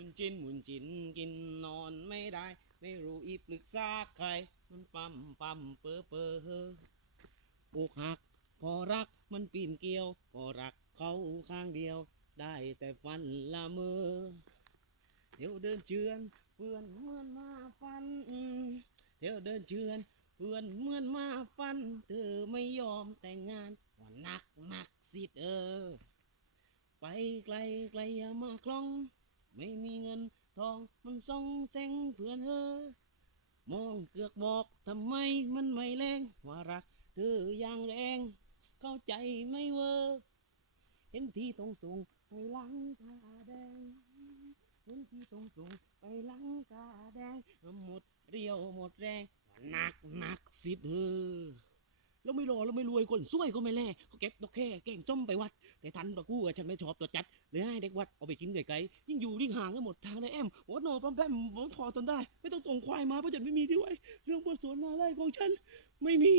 มุนจินมุนจินกินนอนไม่ได้ ไม่รู้อีปรึกษาใคร มันปั๊มปั๊มเปอเปออกหัก พอรักมันปีนเกลียว พอรักเขาข้างเดียว ได้แต่ฟันละเมอเดี๋ยวเดินเชือนเพื่อนเมือนมาฟันเดี๋ยวเดินเชือนเพื่อนเมือนมาฟัน เธอไม่ยอมแต่งงานว่านักนักสิเออไปไกลไกลอย่ามาคล้อง ไม่มีเงินทองมันส่องแสงเพื่อนเออมองเกือกบอกทำไมมันไม่แรงว่ารักเธออย่างแรง เข้าใจไม่เวอร์เห็นที่ตรงสูงไปหลังกาแดงเห็นที่ตรงสูงไปหลังกาแดงหมดเรียวหมดแรงหนักหนักสิเธอ แล้วไม่รอแล้วไม่รวยคนช่วยก็ไม่แลเขาเก็บดอกแค่แก่งจ้อมไปวัด แต่ทันตะกู้ฉันไม่ชอบตัวจัดเลยให้เด็กวัดเอาไปกินไกลๆยิ่งอยู่ยิ่งห่างกันหมดทางเลยแอมโอ้โนปั๊มแปมผมพอจนได้ ไม่ต้องส่งควายมาเพราะฉันไม่มีที่ไว้เรื่องบนสวนนาไร่ของฉันไม่มี